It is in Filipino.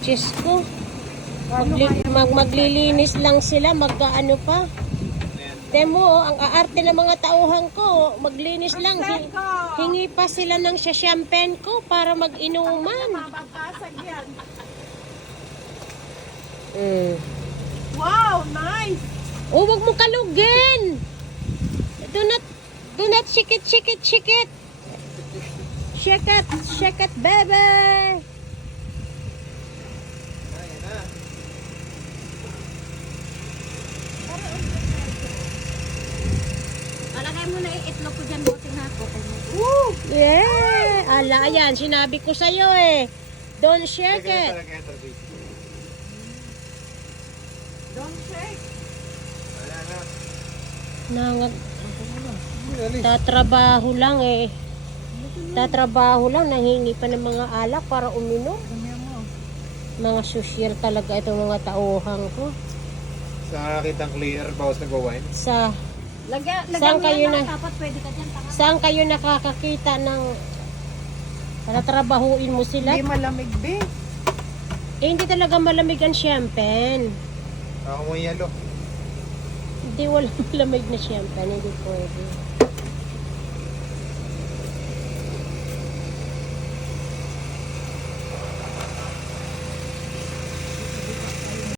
Diyos ko. Maglilinis lang sila, mag-ano pa. Temo, ang aarte ng mga tauhan ko, maglinis lang. Hingi pa sila ng champagne ko para mag-inuman. Mababasag yan. Wow, nice! Oh, wag mo kalugin! Do not shake it, shake it, shake it! Shake it, baby! Palagay mo na itlog ko dyan, boting hako. Woo! Yeah! Ala, yan, sinabi ko sa'yo eh. Don't shake it. Don't shake. Tatrabaho lang eh. Tatrabaho lang, nanghingi pa ng mga alak para uminom. Mga social talaga itong mga tauhan ko. Sa kitang clear, bawas nag-wine? Saan kayo na? Saan kayo nakakakita ng trabahuin mo sila? Hindi malamig, be. Hindi talaga malamig ang champagne. Ako mo yelo. Hindi, wala malamig na champagne. Hindi pwede.